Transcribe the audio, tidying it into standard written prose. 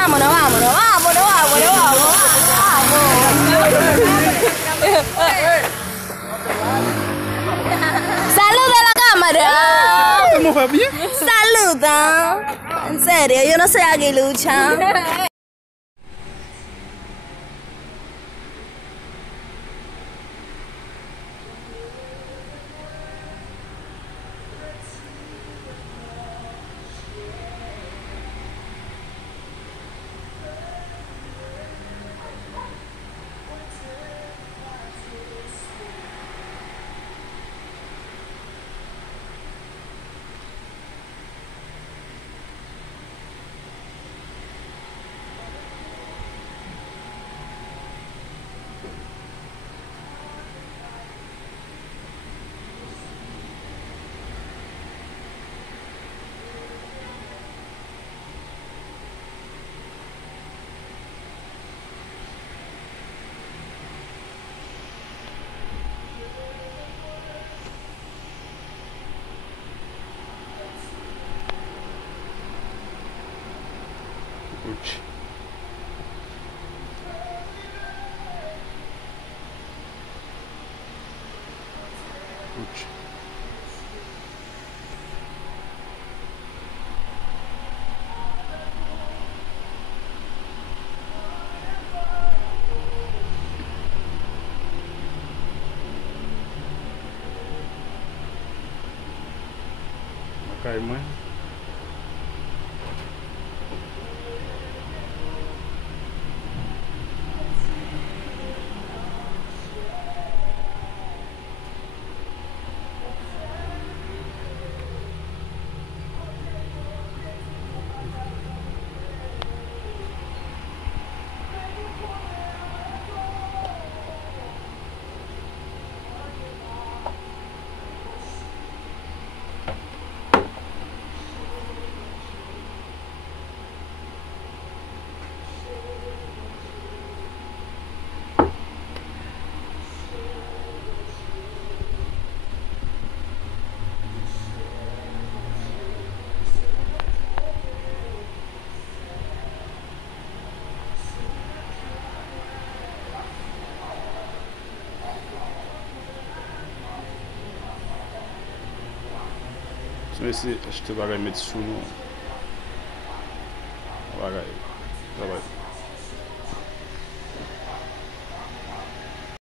vámonos, vámonos, vámonos, vámonos, vámonos, vamos. Saluda a la cámara. ¿Cómo va bien? Saluda. En serio, yo no soy aguilucha. Uch. Uch. Acá hay más. Esse, acho que vai meter isso no. Vai, vai.